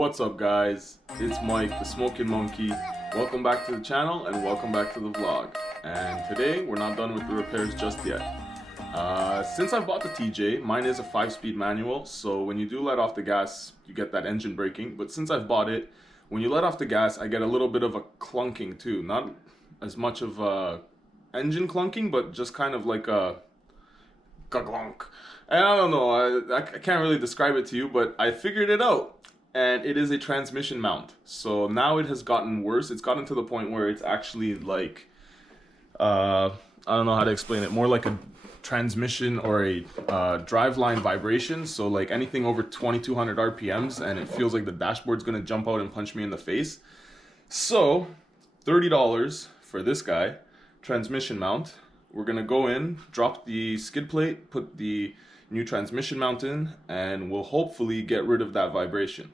What's up guys, it's Mike, the Smokin Monkey. Welcome back to the channel and welcome back to the vlog. And today we're not done with the repairs just yet. Since I bought the TJ, mine is a 5-speed manual, so when you do let off the gas, you get that engine braking. But since I've bought it, when you let off the gas, I get a little bit of a clunking too. Not as much of a engine clunking, but just kind of like a glonk. And I don't know, I can't really describe it to you, but I figured it out. And it is a transmission mount. So now it has gotten worse. It's gotten to the point where it's actually like, I don't know how to explain it, more like a transmission or a driveline vibration. So like anything over 2200 RPMs and it feels like the dashboard's gonna jump out and punch me in the face. So $30 for this guy, transmission mount. We're gonna go in, drop the skid plate, put the new transmission mount in, and we'll hopefully get rid of that vibration.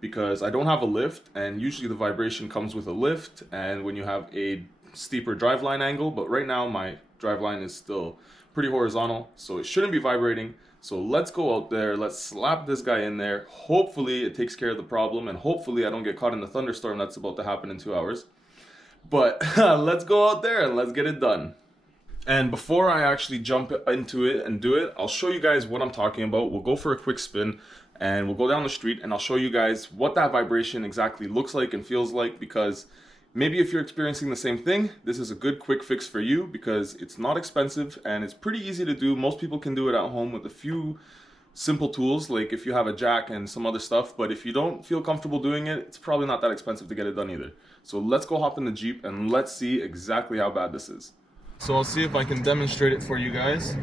Because I don't have a lift, and usually the vibration comes with a lift and when you have a steeper driveline angle, but right now my driveline is still pretty horizontal, so it shouldn't be vibrating. So let's go out there, let's slap this guy in there. Hopefully it takes care of the problem, and hopefully I don't get caught in the thunderstorm that's about to happen in 2 hours. But let's go out there and let's get it done. And before I actually jump into it and do it, I'll show you guys what I'm talking about. We'll go for a quick spin and we'll go down the street and I'll show you guys what that vibration exactly looks like and feels like, because maybe if you're experiencing the same thing, this is a good quick fix for you because it's not expensive and it's pretty easy to do. Most people can do it at home with a few simple tools, like if you have a jack and some other stuff. But if you don't feel comfortable doing it, it's probably not that expensive to get it done either. So let's go hop in the Jeep and let's see exactly how bad this is. So I'll see if I can demonstrate it for you guys.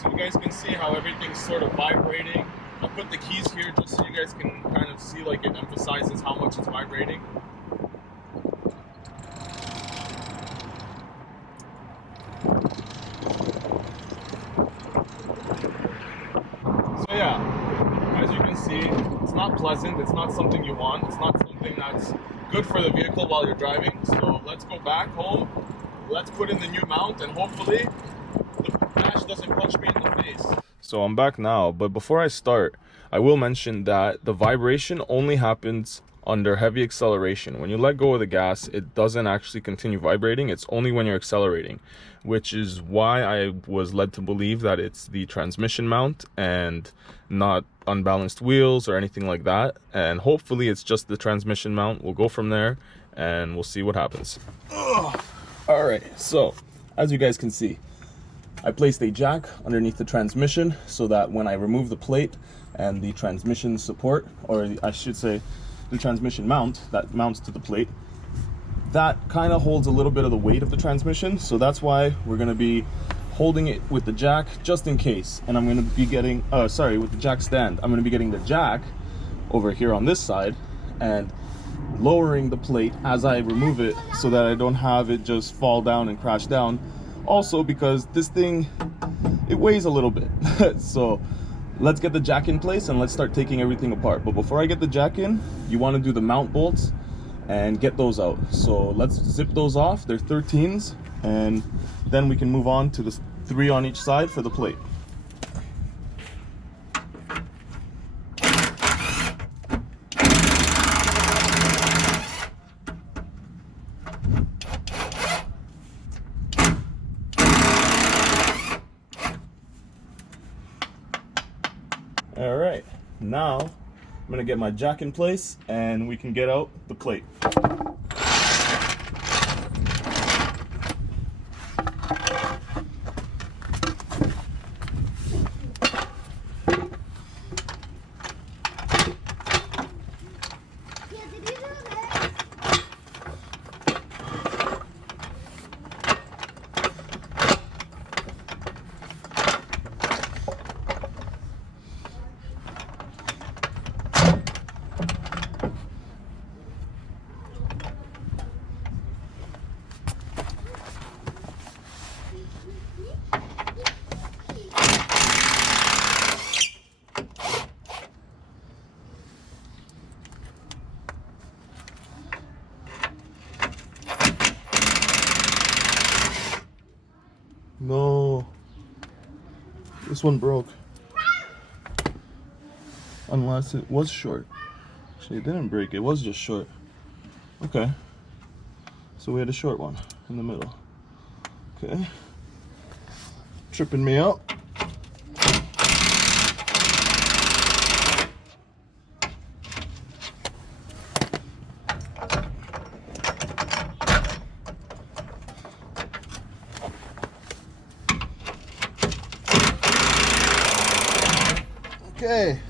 So you guys can see how everything's sort of vibrating. I'll put the keys here just so you guys can kind of see, like, it emphasizes how much it's vibrating. So yeah, as you can see, it's not pleasant, it's not something you want, it's not something that's good for the vehicle while you're driving. So let's go back home, let's put in the new mount, and hopefully the dash doesn't punch me in the face. So I'm back now, but before I start, I will mention that the vibration only happens under heavy acceleration. When you let go of the gas, it doesn't actually continue vibrating. It's only when you're accelerating, which is why I was led to believe that it's the transmission mount and not unbalanced wheels or anything like that. And hopefully it's just the transmission mount. We'll go from there and we'll see what happens. Ugh. All right, so as you guys can see, I placed a jack underneath the transmission so that when I remove the plate and the transmission support, or I should say the transmission mount that mounts to the plate, that kind of holds a little bit of the weight of the transmission. So that's why we're going to be holding it with the jack just in case. And I'm going to be getting, with the jack stand, I'm going to be getting the jack over here on this side and lowering the plate as I remove it so that I don't have it just fall down and crash down. Also because this thing, it weighs a little bit. So let's get the jack in place and let's start taking everything apart. But before I get the jack in, you want to do the mount bolts and get those out. So let's zip those off. They're 13s, and then we can move on to the 3 on each side for the plate. All right, now I'm gonna get my jack in place and we can get out the plate. This one broke. Unless it was short. Actually, it didn't break, it was just short. Okay. So we had a short one in the middle. Okay. Tripping me out. Okay.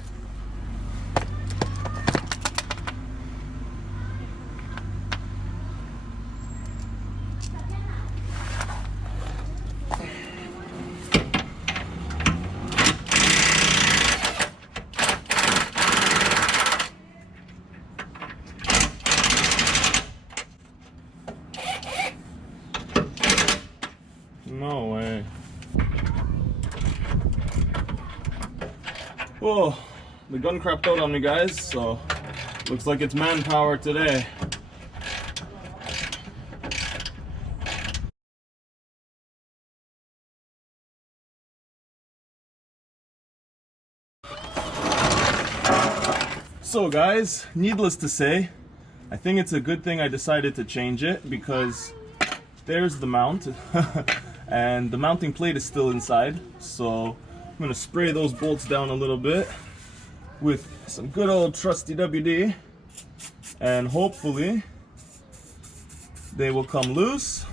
No way. Whoa, the gun crapped out on me, guys, so looks like it's manpower today. So guys, needless to say, I think it's a good thing I decided to change it, because there's the mount and the mounting plate is still inside. So I'm gonna spray those bolts down a little bit with some good old trusty WD, and hopefully they will come loose,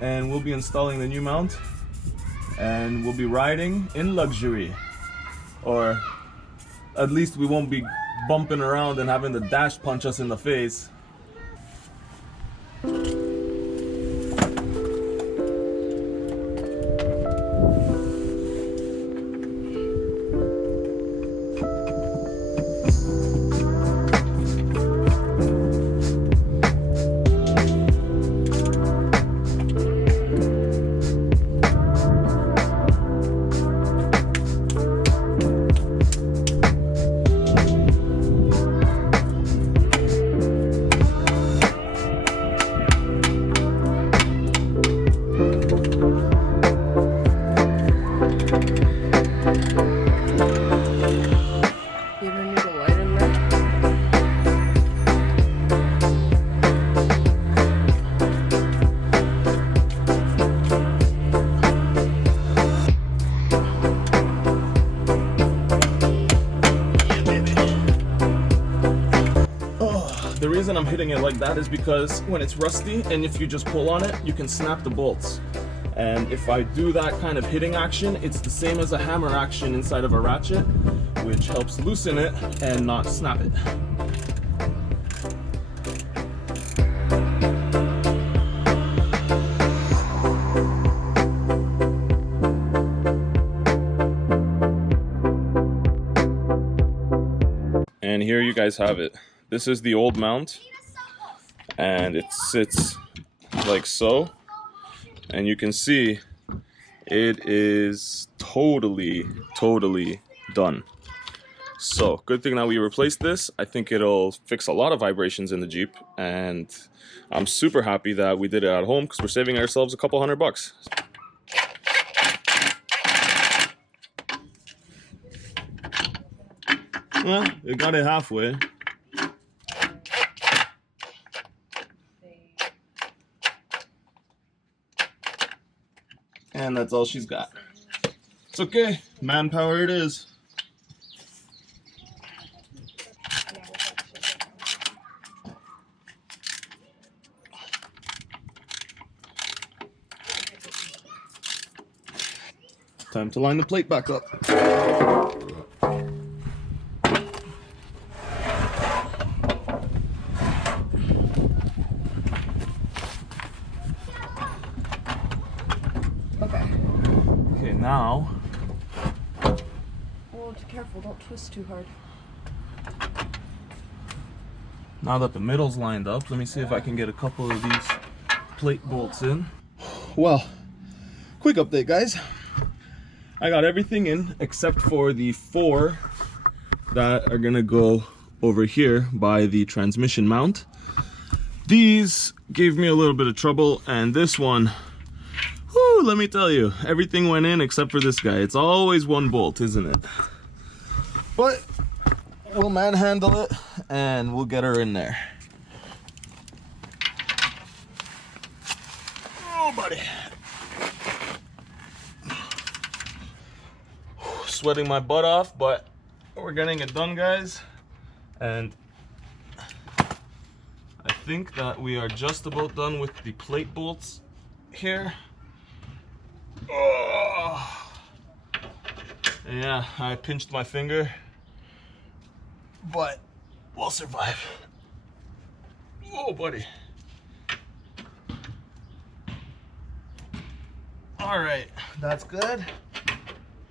and we'll be installing the new mount and we'll be riding in luxury, or at least we won't be bumping around and having the dash punch us in the face. The reason I'm hitting it like that is because when it's rusty and if you just pull on it, you can snap the bolts. And if I do that kind of hitting action, it's the same as a hammer action inside of a ratchet, which helps loosen it and not snap it. And here you guys have it. This is the old mount, and it sits like so, and you can see it is totally done. So good thing that we replaced this. I think it'll fix a lot of vibrations in the Jeep, and I'm super happy that we did it at home because we're saving ourselves a couple $100. Well, it got it halfway. And that's all she's got. It's okay, manpower it is. Time to line the plate back up. Okay, now. Oh, be careful, don't twist too hard. Now that the middle's lined up, let me see if I can get a couple of these plate bolts in. Well, quick update, guys. I got everything in except for the 4 that are gonna go over here by the transmission mount. These gave me a little bit of trouble, and this one, whew, Woo! Let me tell you, everything went in except for this guy. It's always one bolt, isn't it? But we'll manhandle it and we'll get her in there. Oh, buddy. Sweating my butt off, but we're getting it done, guys. And I think that we are just about done with the plate bolts here. Oh. Yeah, I pinched my finger, but we'll survive. Oh, buddy. All right, that's good.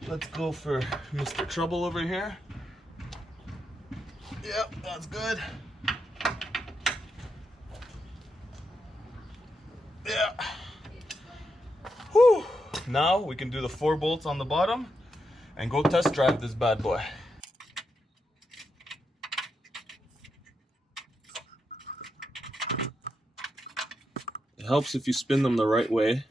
Let's go for Mr. Trouble over here. Yep, that's good. Yeah. Whew. Now we can do the 4 bolts on the bottom and go test drive this bad boy. It helps if you spin them the right way.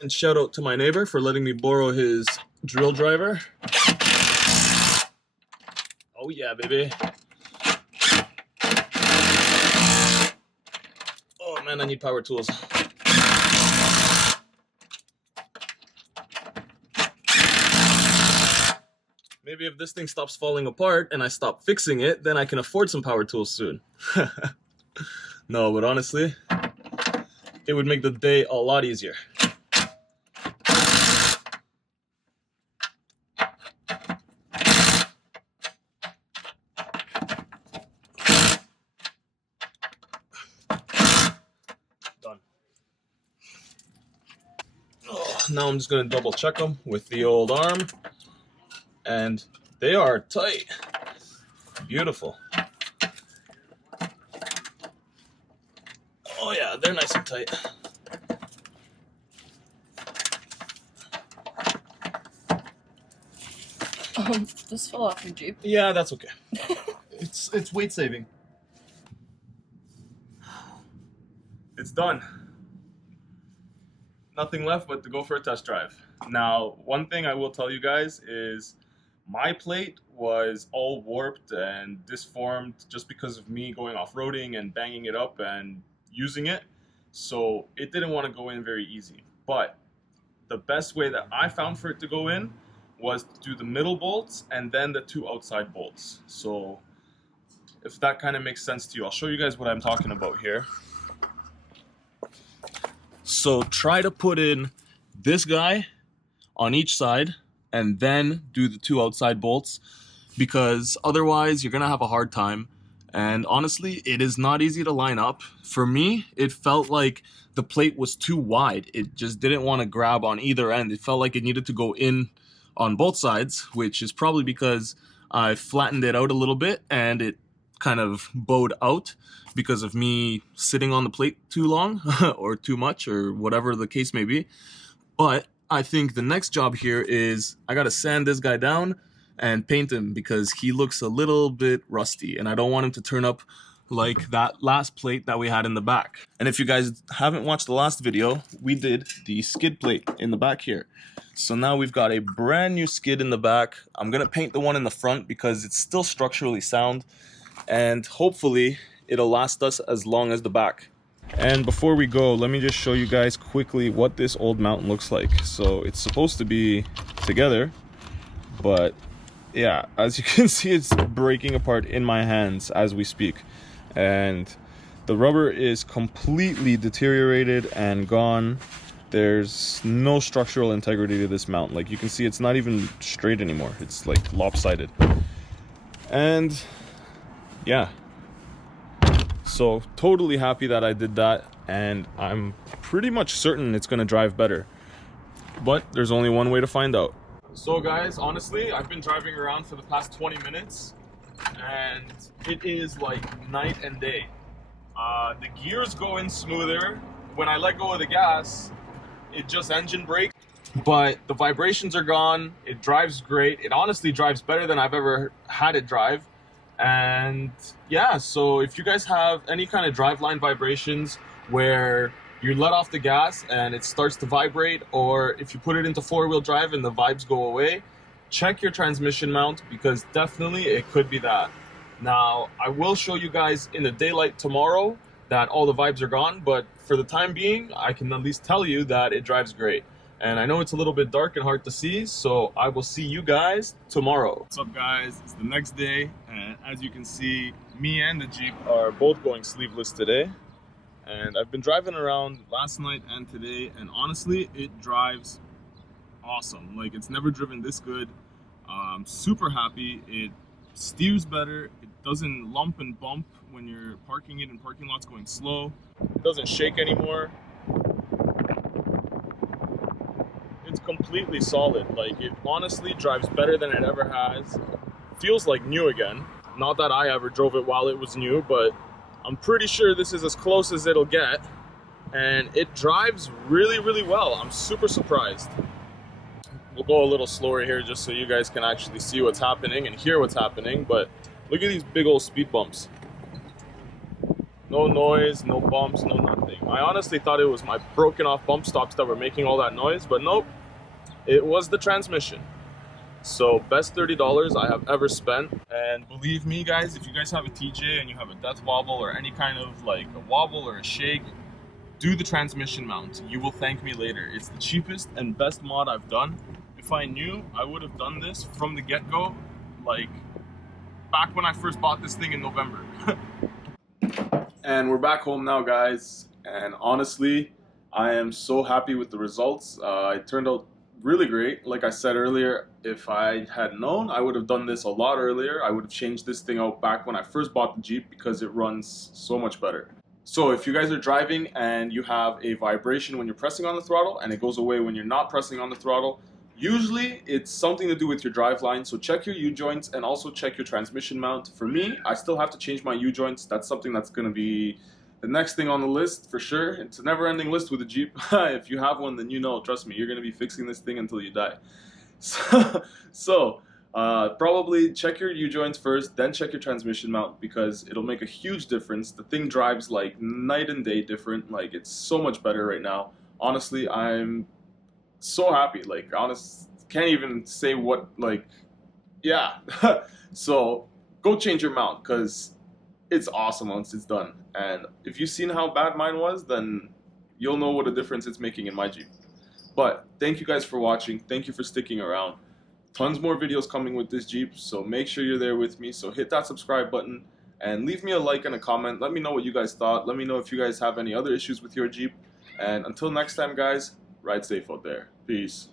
And shout out to my neighbor for letting me borrow his drill driver. Oh yeah, baby. Oh man, I need power tools. Maybe if this thing stops falling apart and I stop fixing it, then I can afford some power tools soon. No, but honestly, it would make the day a lot easier. Now I'm just going to double check them with the old arm, and they are tight. Beautiful. Oh yeah, they're nice and tight. This fell off your Jeep. Yeah, that's okay. It's weight saving. It's done. Nothing left but to go for a test drive. Now, one thing I will tell you guys is my plate was all warped and disformed just because of me going off-roading and banging it up and using it. So it didn't want to go in very easy. But the best way that I found for it to go in was to do the middle bolts and then the 2 outside bolts. So if that kind of makes sense to you, I'll show you guys what I'm talking about here. So try to put in this guy on each side and then do the 2 outside bolts, because otherwise you're gonna have a hard time. And honestly, it is not easy to line up. For me, it felt like the plate was too wide. It just didn't want to grab on either end. It felt like it needed to go in on both sides, which is probably because I flattened it out a little bit and it kind of bowed out because of me sitting on the plate too long or too much or whatever the case may be. But I think the next job here is I gotta sand this guy down and paint him because he looks a little bit rusty and I don't want him to turn up like that last plate that we had in the back. And if you guys haven't watched the last video, we did the skid plate in the back here. So now we've got a brand new skid in the back. I'm gonna paint the one in the front because it's still structurally sound and hopefully it'll last us as long as the back. And before we go, let me just show you guys quickly what this old mount looks like. So it's supposed to be together, but yeah, as you can see, it's breaking apart in my hands as we speak. And the rubber is completely deteriorated and gone. There's no structural integrity to this mount. Like you can see, it's not even straight anymore. It's like lopsided. And yeah, so totally happy that I did that, and I'm pretty much certain it's gonna drive better, but there's only one way to find out. So guys, honestly, I've been driving around for the past 20 minutes and it is like night and day. The gears go in smoother. When I let go of the gas, it just engine brakes. But the vibrations are gone. It drives great. It honestly drives better than I've ever had it drive. And yeah, so if you guys have any kind of driveline vibrations where you let off the gas and it starts to vibrate, or if you put it into four-wheel drive and the vibes go away, check your transmission mount, because definitely it could be that. Now, I will show you guys in the daylight tomorrow that all the vibes are gone, but for the time being, I can at least tell you that it drives great. And I know it's a little bit dark and hard to see, so I will see you guys tomorrow. What's up, guys? It's the next day, and as you can see, me and the Jeep are both going sleeveless today. And I've been driving around last night and today, and honestly, it drives awesome. Like, it's never driven this good. I'm super happy. It steers better. It doesn't lump and bump when you're parking it in parking lots going slow. It doesn't shake anymore. It's completely solid. Like, it honestly drives better than it ever has. Feels like new again. Not that I ever drove it while it was new, but I'm pretty sure this is as close as it'll get. And it drives really, really well. I'm super surprised. We'll go a little slower here just so you guys can actually see what's happening and hear what's happening. But look at these big old speed bumps. No noise, no bumps, no nothing. I honestly thought it was my broken off bump stops that were making all that noise, but nope. It was the transmission. So best $30 I have ever spent. And believe me, guys, if you guys have a TJ and you have a death wobble or any kind of like a wobble or a shake, do the transmission mount. You will thank me later. It's the cheapest and best mod I've done. If I knew, I would have done this from the get-go, like back when I first bought this thing in November. And we're back home now, guys, and honestly, I am so happy with the results. It turned out really great. Like I said earlier, if I had known, I would have done this a lot earlier. I would have changed this thing out back when I first bought the Jeep, because it runs so much better. So if you guys are driving and you have a vibration when you're pressing on the throttle and it goes away when you're not pressing on the throttle, usually it's something to do with your driveline. So check your U-joints and also check your transmission mount. For me, I still have to change my U-joints. That's something that's going to be the next thing on the list for sure. It's a never-ending list with a Jeep. If you have one, then you know, trust me, you're going to be fixing this thing until you die. So probably check your U-joints first, then check your transmission mount, because it'll make a huge difference. The thing drives like night and day different. Like, it's so much better right now. Honestly, I'm so happy. Like, honest, can't even say what, like, yeah. So go change your mount, because it's awesome once it's done. And if you've seen how bad mine was, then you'll know what a difference it's making in my Jeep. But thank you guys for watching. Thank you for sticking around. Tons more videos coming with this Jeep, so make sure you're there with me. So hit that subscribe button and leave me a like and a comment. Let me know what you guys thought. Let me know if you guys have any other issues with your Jeep. And until next time, guys, ride safe out there. Peace.